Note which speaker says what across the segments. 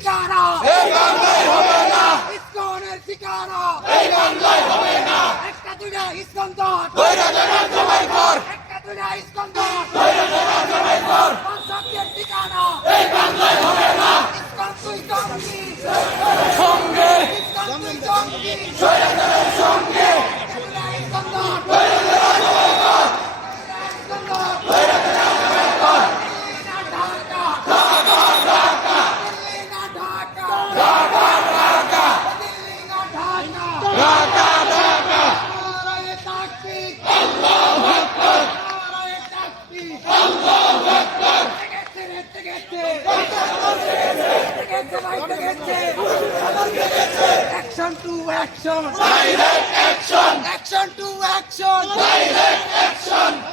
Speaker 1: শিকারা।
Speaker 2: এই বাংলায় হবে না।
Speaker 1: ইসকনের শিকারা।
Speaker 2: এই বাংলায় হবে না।
Speaker 1: একটা দুইটা ইসকন তো কইরা
Speaker 2: দেন সবাই
Speaker 1: কর। Action to
Speaker 2: action. Direct
Speaker 1: action. Action to
Speaker 2: action.
Speaker 1: Direct action.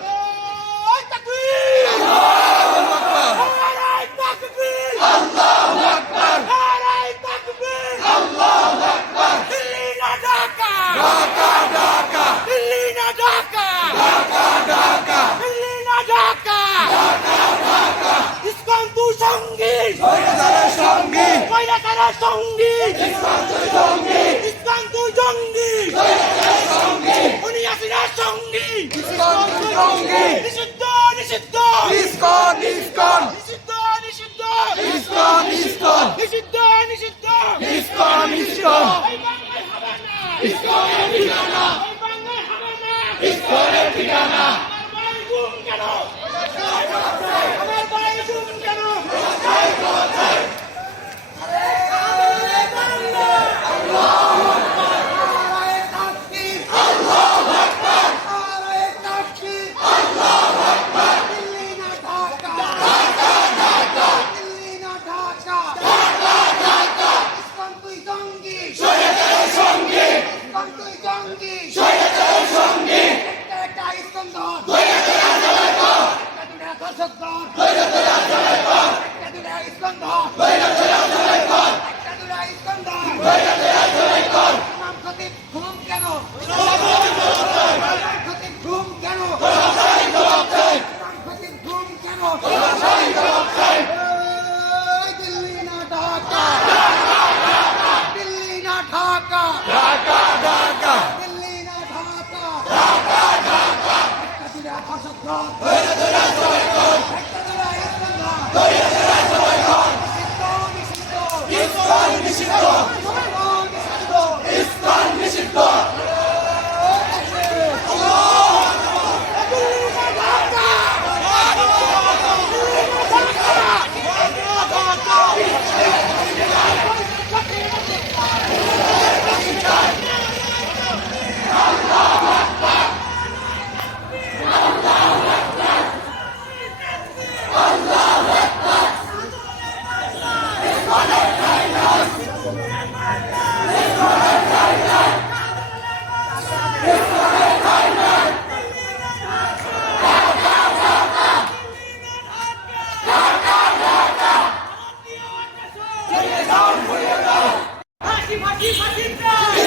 Speaker 1: 兄
Speaker 2: 弟 সঙ্গী। স্বৈরাচারের সঙ্গী।
Speaker 1: একটা একটা ইসলাম দল। fucking die!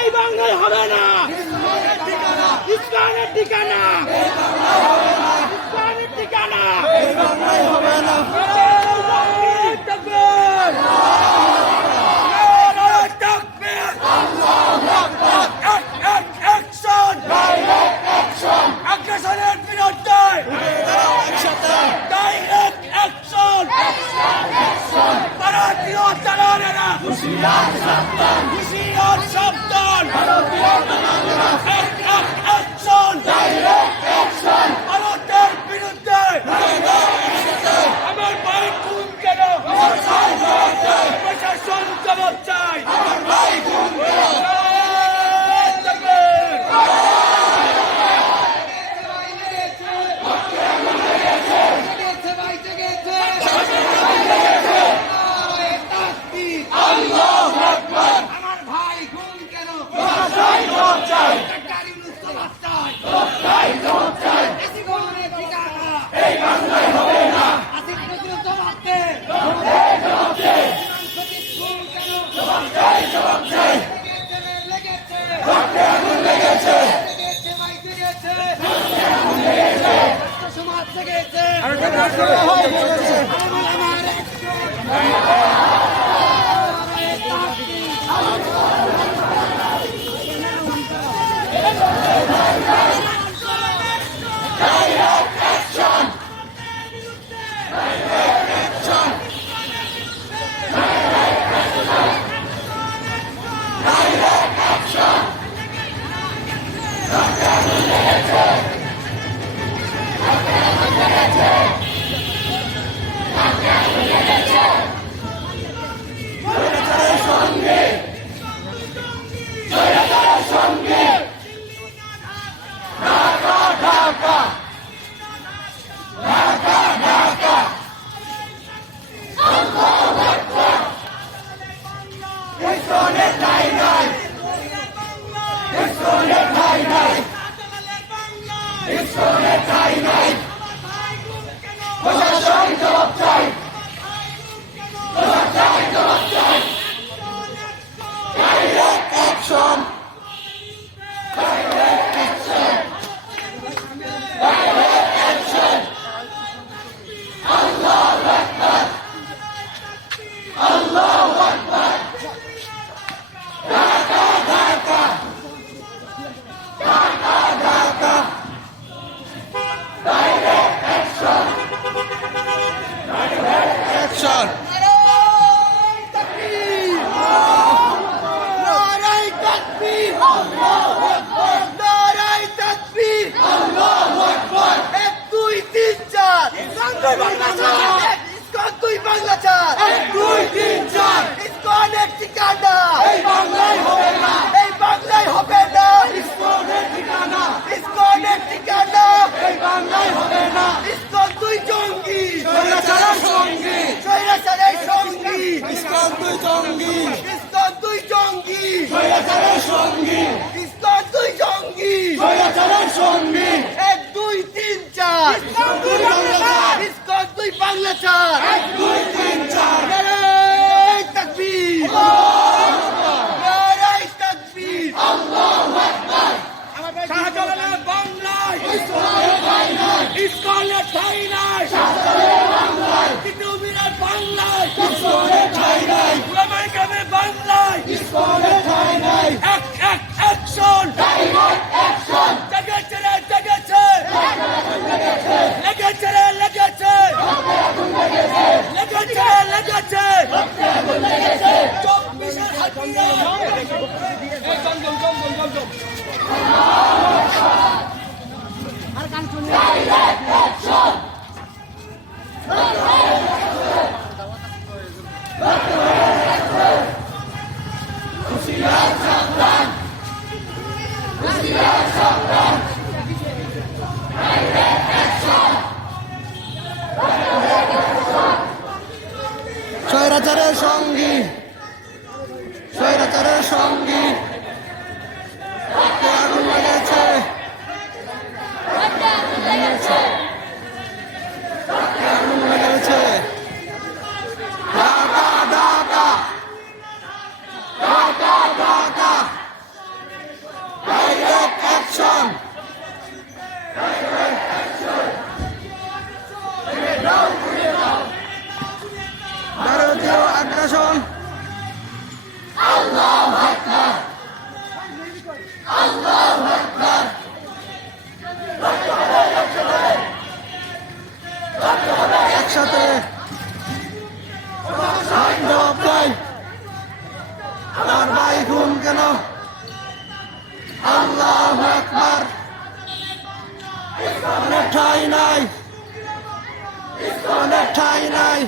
Speaker 1: এই
Speaker 3: বাংলায় হবে না। ইসলামের ঠিকানা।
Speaker 1: এই বাংলায় হবে না। Let's go! Papa. Senator! কেন? আল্লাহ একবার ঠাই নাই। ঠাই নাই।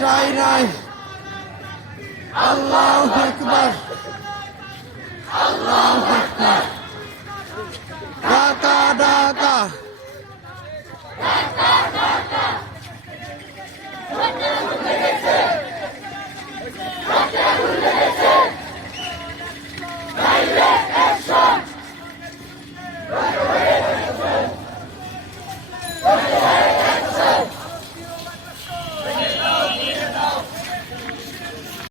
Speaker 1: ঠাই নাই। আল্লাহ একবার আল্লাহ একবার ঢাকা ঢাকা